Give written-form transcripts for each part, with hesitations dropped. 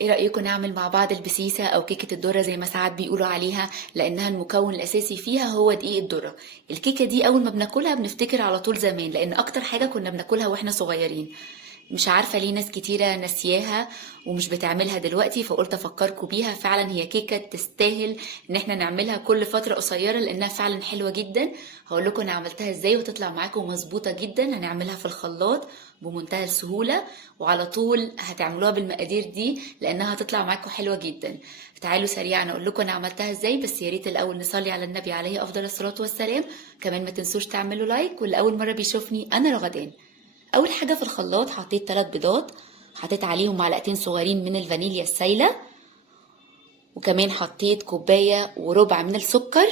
ايه رأيكم نعمل مع بعض البسيسة او كيكة الذرة زي ما ساعات بيقولوا عليها، لانها المكون الاساسي فيها هو دقيق الذرة. الكيكة دي اول ما بناكلها بنفتكر على طول زمان، لان اكتر حاجة كنا بناكلها واحنا صغيرين. مش عارفة ليه ناس كتيرة ناسياها ومش بتعملها دلوقتي، فقلت افكركم بيها. فعلا هي كيكة تستاهل ان احنا نعملها كل فترة قصيرة، لانها فعلا حلوة جدا. هقول لكم انا عملتها ازاي وتطلع معاكم مظبوطة جدا. هنعملها في الخلاط بمنتهى السهولة، وعلى طول هتعملوها بالمقادير دي لانها هتطلع معاكم حلوة جدا. تعالوا سريعا اقول لكم انا عملتها ازاي، بس يا ريت الاول نصلي على النبي عليه افضل الصلاة والسلام. كمان ما تنسوش تعملوا لايك. واللي اول مرة بيشوفني، انا رغدان. اول حاجه في الخلاط حطيت 3 بيضات، حطيت عليهم معلقتين صغيرين من الفانيليا السايله، وكمان حطيت كوبايه وربع من السكر،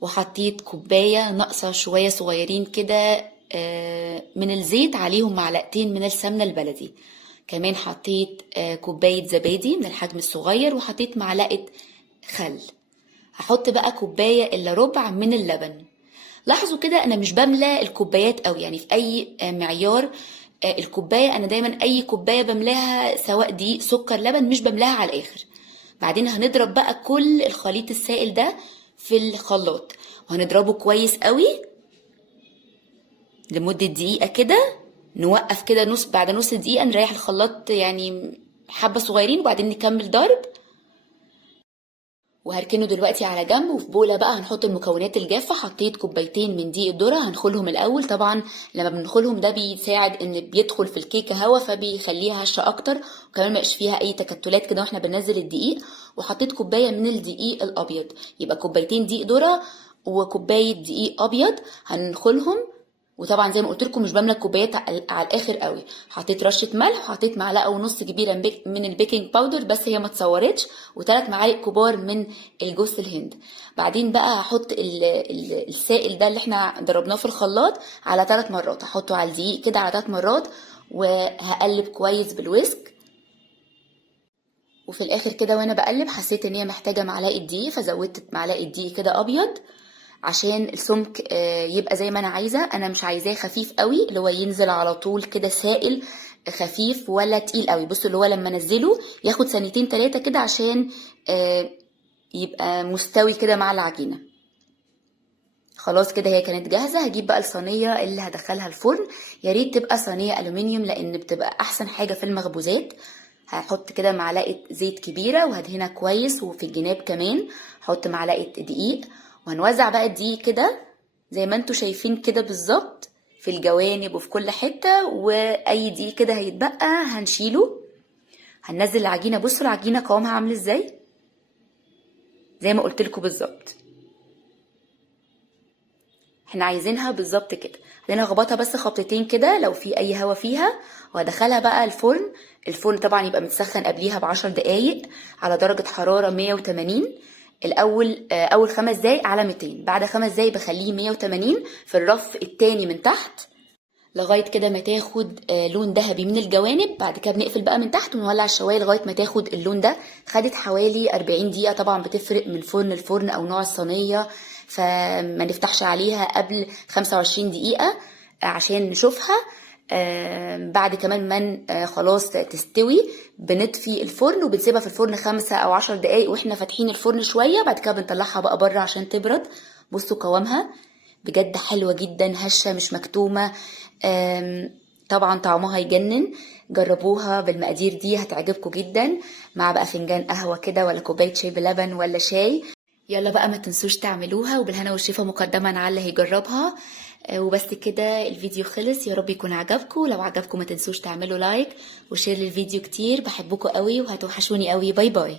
وحطيت كوبايه ناقصه شويه صغيرين كده من الزيت، عليهم معلقتين من السمنه البلدي. كمان حطيت كوبايه زبادي من الحجم الصغير، وحطيت معلقه خل. هحط بقى كوبايه الا ربع من اللبن. لاحظوا كده انا مش بملى الكوبايات قوي، يعني في اي معيار الكوبايه انا دايما اي كوبايه بملاها سواء دي سكر لبن، مش بملاها على الاخر. بعدين هنضرب بقى كل الخليط السائل ده في الخلاط، وهنضربه كويس قوي لمدة دقيقة كده. نوقف كده بعد نص دقيقة نريح الخلاط يعني حبة صغيرين، وبعدين نكمل ضرب. وهركنه دلوقتي على جنب. وفي بوله بقى هنحط المكونات الجافه. حطيت كوبايتين من دقيق الذره، هنخلهم الاول. طبعا لما بنخلهم ده بيساعد ان بيدخل في الكيكه هوا، فبيخليها هشه اكتر، وكمان ما يبقاش فيها اي تكتلات كده واحنا بننزل الدقيق. وحطيت كوبايه من الدقيق الابيض، يبقى كوبايتين دقيق ذره وكوبايه دقيق ابيض هنخلهم. وطبعا زي ما قلت لكم مش بملى الكوبايات على الاخر قوي. حطيت رشه ملح، وحطيت معلقه ونص كبيره من البيكنج باودر، بس هي ما اتصورتش، وثلاث معالق كبار من الجوز الهند. بعدين بقى هحط السائل ده اللي احنا ضربناه في الخلاط على 3 مرات. هحطه على الدقيق كده على 3 مرات، وهقلب كويس بالويسك. وفي الاخر كده وانا بقلب حسيت ان هي محتاجه معلقه دقيق، فزودت معلقه دقيق كده ابيض عشان السمك يبقى زي ما انا عايزه. انا مش عايزاه خفيف قوي اللي هو ينزل على طول كده سائل خفيف، ولا تقيل قوي. بصوا اللي هو لما انزله ياخد ثانيتين 3 كده عشان يبقى مستوي كده مع العجينه. خلاص كده هي كانت جاهزه. هجيب بقى الصينيه اللي هدخلها الفرن. يا ريت تبقى صينيه الومنيوم لان بتبقى احسن حاجه في المخبوزات. هحط كده معلقه زيت كبيره وهدهنها كويس، وفي الجناب كمان هحط معلقه دقيق. وهنوزع بقى الدقيق كده زي ما انتوا شايفين كده بالظبط في الجوانب وفي كل حته. واي دقيق كده هيتبقى هنشيله. هننزل العجينه. بصوا العجينه قوامها عامل ازاي، زي ما قلت لكم بالظبط. احنا عايزينها بالظبط كده. عايزينها اخبطها بس خبطتين كده لو في اي هوا فيها، وهدخلها بقى الفرن. الفرن طبعا يبقى متسخن قبليها ب10 دقايق على درجة حرارة 180. الاول اول 5 دقايق على 200، بعد 5 دقايق بخليه 180 في الرف التاني من تحت لغاية كده ما تاخد لون ذهبي من الجوانب. بعد كده بنقفل بقى من تحت ونولع الشواية لغاية ما تاخد اللون ده. خدت حوالي 40 دقيقة. طبعا بتفرق من فرن لفرن او نوع الصينية، فما نفتحش عليها قبل 25 دقيقة عشان نشوفها. بعد كمان ما خلاص تستوي بنطفي الفرن وبنسيبها في الفرن 5 أو 10 دقايق واحنا فاتحين الفرن شوية. بعد كده بنطلعها بقى بره عشان تبرد. بصوا قوامها بجد حلوة جدا، هشة مش مكتومة. طبعا طعمها يجنن. جربوها بالمقادير دي هتعجبكم جدا، مع بقى فنجان قهوة كده ولا كوباية شاي بلبن ولا شاي. يلا بقى ما تنسوش تعملوها، وبالهنا والشفا مقدما على اللي هيجربها. وبس كده الفيديو خلص. يا رب يكون عجبكم. لو عجبكم ما تنسوش تعملوا لايك وشير للفيديو كتير. بحبكم قوي وهتوحشوني قوي. باي باي.